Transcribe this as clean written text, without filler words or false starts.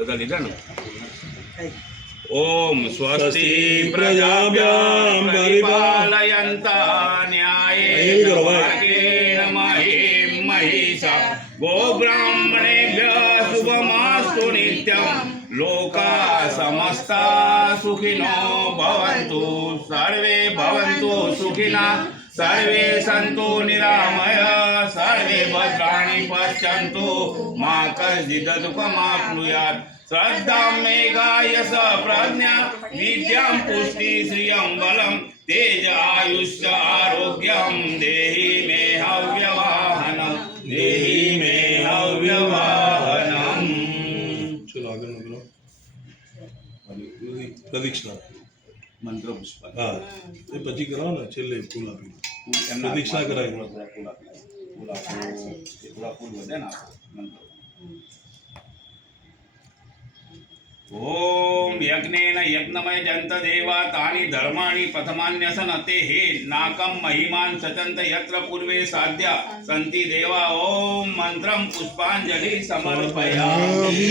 બધા લીધા ને. ઓમ સ્વસ્તિ પ્રજાભ્યામ પરિપાલયન્તા ન્યાયેન માર્ગેણ મહિં મહિષા ગોબ્રાહ્મણેભ્યઃ શુભમસ્તુ નિત્યં લોકા સમસ્તા સુખિનો ભવन्तु સર્વે ભવन्तु સુખિના सर्वे सन्तु निरामयाः सर्वे भद्राणि पश्यन्तु मा कश्चित् दुःखमाप्नुयात् श्रद्धां मेघाय स प्रज्ञा विद्यां पुष्टि श्रियं बलं तेज आयुष्य आरोग्यं देहि मे हव्यवाहनं देहि मे हव्यवाहनं. चलो आगे बोलो. प्रदीक्षा मंत्र पुष्प हाँ ये પછી કરાવો ને છેલ્લે ફૂલ આપી પ્રદીક્ષા કરાવી फूल વધે ને ओम यज्ञेन यज्ञमय जंत देवा तानि धर्माणि प्रथमान्यसनते हे नाकं महिमान् सचन्त यत्र पूर्वे साध्या सन्ति देवा. ओम मंत्रं पुष्पांजलि समर्पयामि.